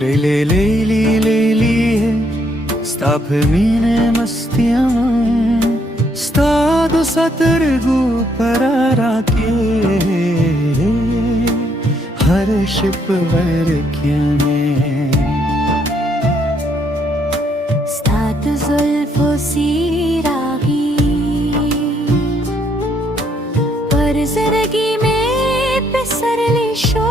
Leyli sta per mine mastiam sta do satargu pararake har ship var kyane sta do zulfo siragi par zindagi mein pisar le sho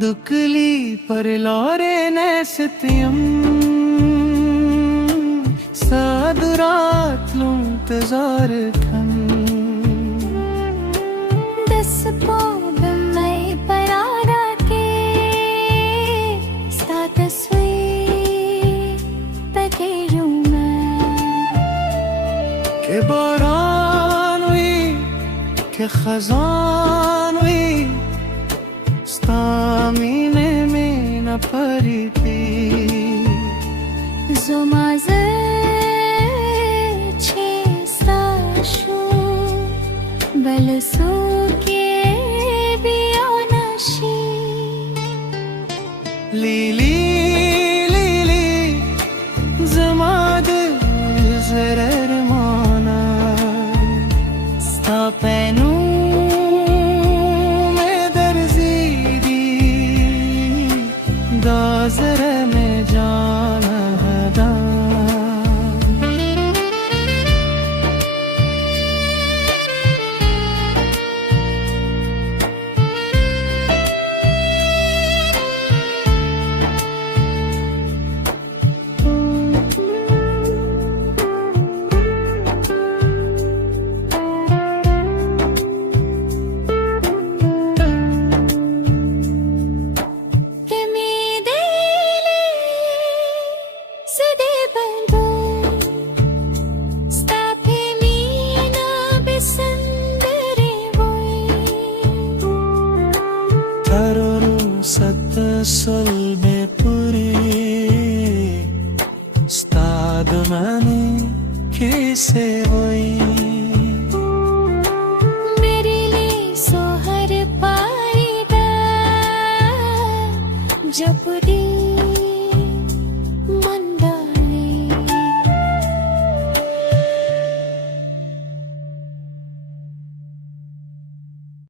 दुकली पर लौरे नैसत्यम सादुरात लुंतजार खन दस पोब मैं परारा के sta तस्वीर तके यूं मैं के बारान हुई के खजान हुई मीने में न परती Zomazı çestaşu belsu ke biyanashi लीली लीली जमाद जरर माना sta penu दाज़र में जाना दा Sat solbe puri stad mane kise